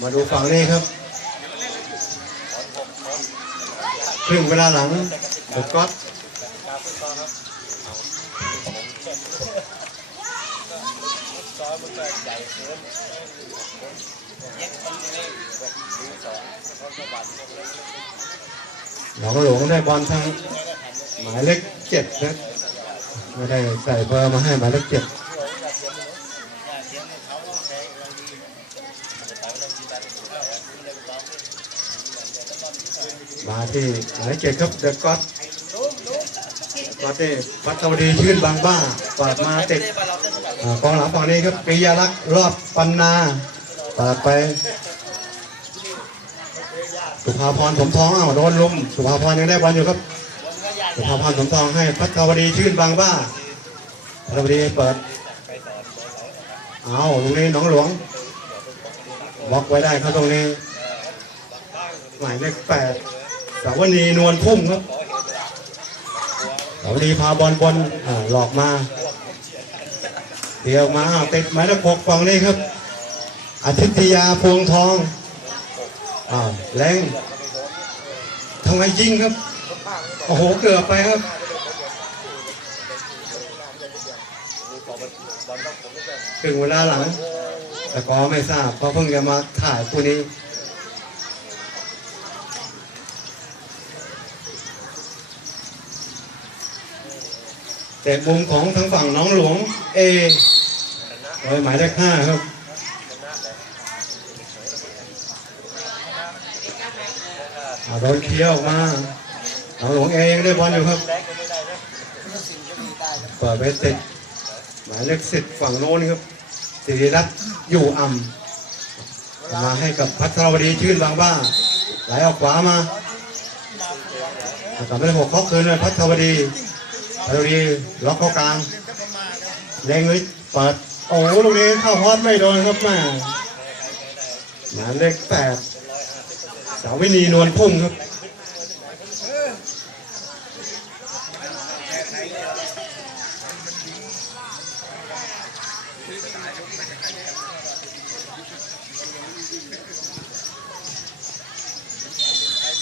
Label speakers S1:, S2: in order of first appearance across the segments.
S1: มาดูฝั่งนี้ครับครึ่งเวลาหลังเดอะก๊อตหลงหลวงได้บอลทางหมายเลขเจ็ดนะไม่ได้ใส่เบอร์มาให้หมายเลขเจ็ด มาที่หมายเจ็ดครับเดอะก๊อตก็ที่พัทวดีชื่นบางบ้าปาดมาติดกองหลังฝั่งนี้ครับปิยลักษณ์รอบปันนาปาดไป สุภาพรสมทองอ้าวโดนลุม สุภาพรยังได้บอลอยู่ครับ สุภาพรสมทองให้พัทวดีชื่นบางบ้าพัทวดีเปิด เอาตรงนี้หนองหลวง ล็อกไว้ได้ครับตรงนี้ หมายเลขแปดสาวนีนวลพุ่มครับสาวนีพาบอลบอลหลอกมา เดียวมาติดหมายเลขหกฝั่งนี้ครับอาทิตยาพวงทองอ้าวแรงทำไมยิงครับ โอ้โห เกือบไปครับถึงเวลาหลัง แต่ก็ไม่ทราบเพราะเพิ่งจะมาถ่ายคู่นี้แต่มุมของทางฝั่งน้องหลวงเอโดยหมายเลขห้าครับโดนเคลียร์ออกมาน้องหลวงเอยังได้บอลอยู่ครับเปิดไปติดหมายเลขสิบฝั่งโน้นครับสิริรัตน์ อยู่อ่ำมาให้กับพัทรวดีชื่นบางบ้าไหลออกขวามาแต่ไม่ได้หกเขาคืนเลยพัทรวดีพัทรวดีล็อกเข้ากลางแรงเลยเปิดโอ้โหตรงนี้เข้าฮอตไม่โดนครับแม่หมายเลขแปดสาวินีนวลพุ่มครับ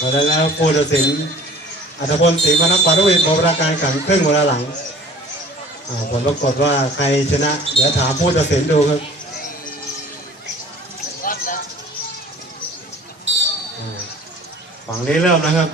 S1: มาได้แล้วผู้ตัดสินอัธพลศรีมนักปารวิทย์บราการขันครึ่งเวลาหลังอ่าผลปรากฏว่าใครชนะ เดี๋ยวถามผู้ตัดสินดูครับอ่าฝั่งนี้เริ่มนะครับ